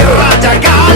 Get back